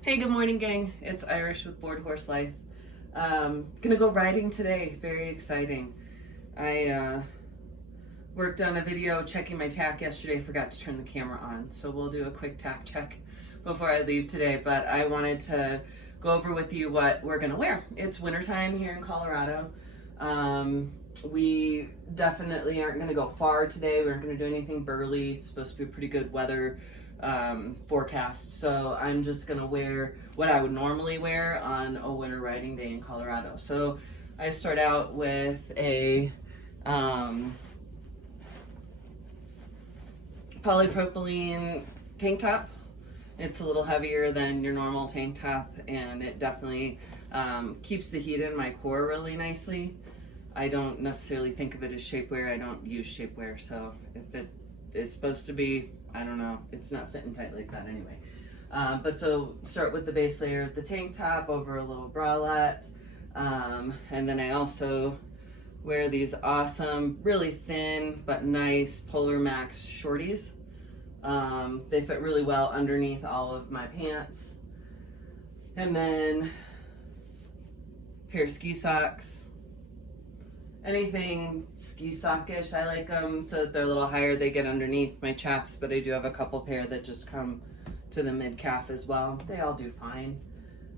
Hey, good morning, gang. It's Irish with Board Horse Life. Gonna go riding today. Very exciting. I worked on a video checking my tack yesterday. Forgot to turn the camera on, so we'll do a quick tack check before I leave today. But I wanted to go over with you what we're gonna wear. It's wintertime here in Colorado. We definitely aren't gonna go far today. We aren't gonna do anything burly. It's supposed to be pretty good weather forecast, so I'm just gonna wear what I would normally wear on a winter riding day in Colorado. So I start out with a polypropylene tank top. It's a little heavier than your normal tank top, and it definitely keeps the heat in my core really nicely. I don't necessarily think of it as shapewear. I don't use shapewear, so if it is supposed to be, I don't know, it's not fitting tight like that anyway. But so start with the base layer of the tank top over a little bralette, and then I also wear these awesome, really thin but nice Polar Max shorties. They fit really well underneath all of my pants. And then a pair of ski socks. Anything ski sockish, I like them so that they're a little higher. They get underneath my chaps, but I do have a couple pair that just come to the mid calf as well. They all do fine.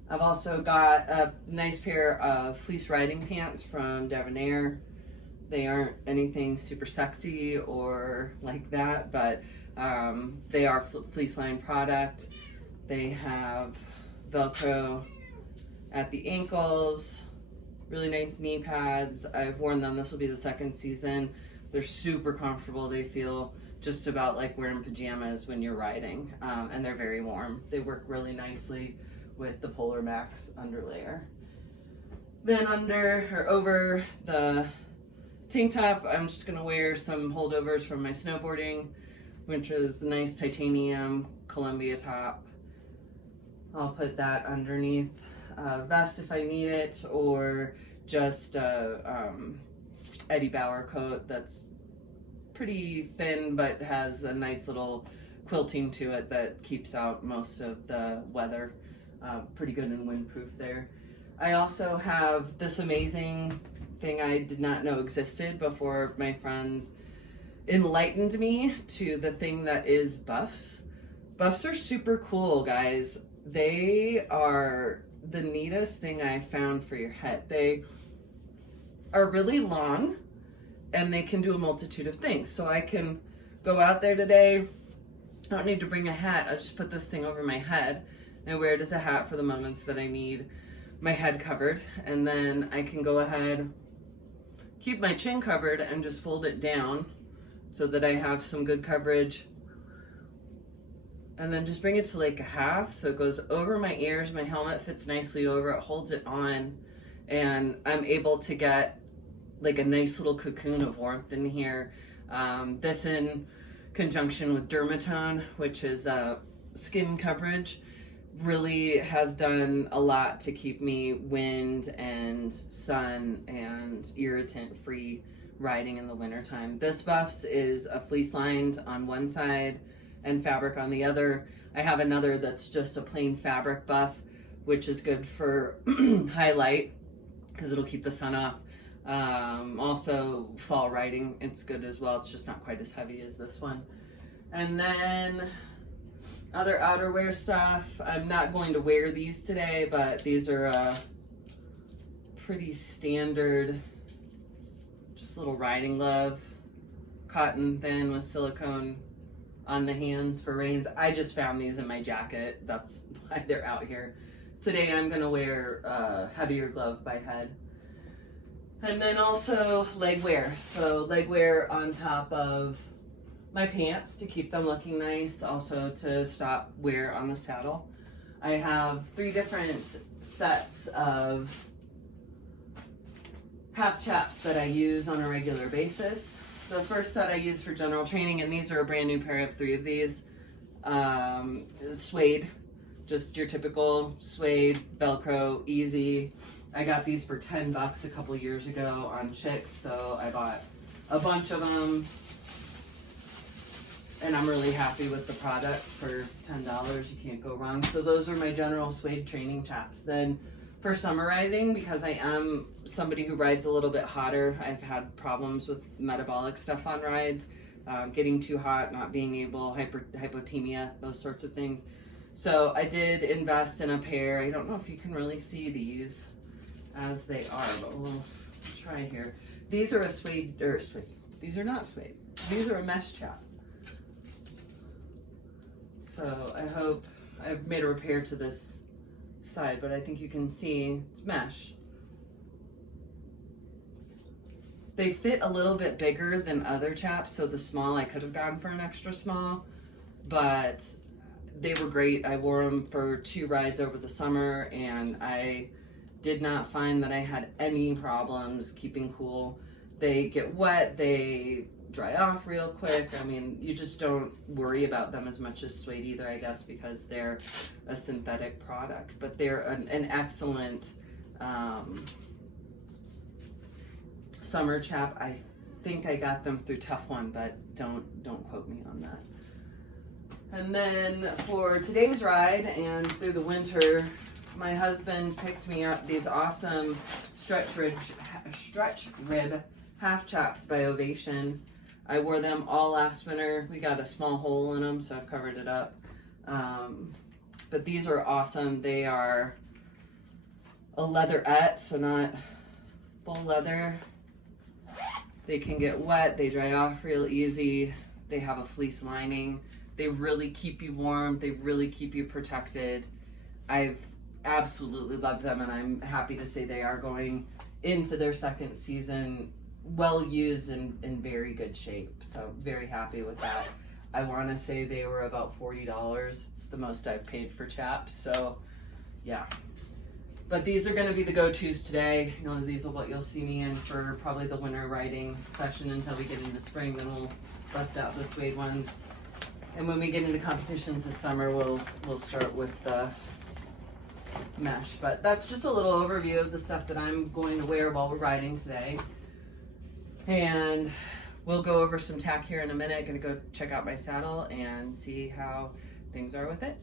I've also got a nice pair of fleece riding pants from Devonair. They aren't anything super sexy or like that, but they are fleece line product. They have Velcro at the ankles, really nice knee pads. I've worn them. This will be the second season. They're super comfortable. They feel just about like wearing pajamas when you're riding, and they're very warm. They work really nicely with the Polar Max underlayer. Then under or over the tank top, I'm just gonna wear some holdovers from my snowboarding, which is a nice titanium Columbia top. I'll put that underneath a vest if I need it, or just a Eddie Bauer coat that's pretty thin but has a nice little quilting to it that keeps out most of the weather. Pretty good and windproof there. I also have this amazing thing I did not know existed before my friends enlightened me to the thing that is buffs. Buffs are super cool, guys. They are the neatest thing I found for your head. They are really long and they can do a multitude of things. So I can go out there today. I don't need to bring a hat. I just put this thing over my head and wear it as a hat for the moments that I need my head covered. And then I can go ahead, keep my chin covered and just fold it down so that I have some good coverage. And then just bring it to like a half so it goes over my ears. My helmet fits nicely over it, holds it on, and I'm able to get like a nice little cocoon of warmth in here. This in conjunction with Dermatone, which is skin coverage, really has done a lot to keep me wind and sun and irritant free riding in the wintertime. This Buffs is a fleece lined on one side and fabric on the other. I have another that's just a plain fabric buff, which is good for highlight because it'll keep the sun off. Also fall riding, it's good as well. It's just not quite as heavy as this one. And then other outerwear stuff. I'm not going to wear these today, but these are pretty standard, just little riding glove, cotton thin with silicone on the hands for reins. I just found these in my jacket. That's why they're out here. Today I'm gonna wear heavier glove by Head. And then also leg wear. So leg wear on top of my pants to keep them looking nice, also to stop wear on the saddle. I have 3 different sets of half chaps that I use on a regular basis. The first set I use for general training, and these are a brand new pair of 3 of these. Suede, just your typical suede, Velcro, easy. I got these for $10 a couple years ago on Chicks, so I bought a bunch of them. and I'm really happy with the product. For $10, you can't go wrong. So those are my general suede training chaps. Then for summerizing, because I am somebody who rides a little bit hotter, I've had problems with metabolic stuff on rides, getting too hot, not being able, hypotemia, those sorts of things. So I did invest in a pair. I don't know if you can really see these as they are, but we'll try here. These are a suede. These are not suede. These are a mesh chap. So I hope I've made a repair to this side, but I think you can see it's mesh. They fit a little bit bigger than other chaps, so the small, I could have gone for an extra small, but they were great. I wore them for 2 rides over the summer, and I did not find that I had any problems keeping cool. They get wet, they dry off real quick. I mean, you just don't worry about them as much as suede either, I guess, because they're a synthetic product. But they're an excellent summer chap. I think I got them through Tough One, but don't quote me on that. And then for today's ride and through the winter, my husband picked me up these awesome stretch rib half chaps by Ovation. I wore them all last winter. We got a small hole in them, so I've covered it up. But these are awesome. They are a leatherette, so not full leather. They can get wet, they dry off real easy. They have a fleece lining. They really keep you warm. They really keep you protected. I've absolutely loved them, and I'm happy to say they are going into their 2nd season, well used and in very good shape. So very happy with that. I want to say they were about $40. It's the most I've paid for chaps. So yeah. But these are going to be the go-tos today. You know, these are what you'll see me in for probably the winter riding session until we get into spring. Then we'll bust out the suede ones. And when we get into competitions this summer, we'll start with the mesh. But that's just a little overview of the stuff that I'm going to wear while we're riding today. And we'll go over some tack here in a minute. Gonna go check out my saddle and see how things are with it.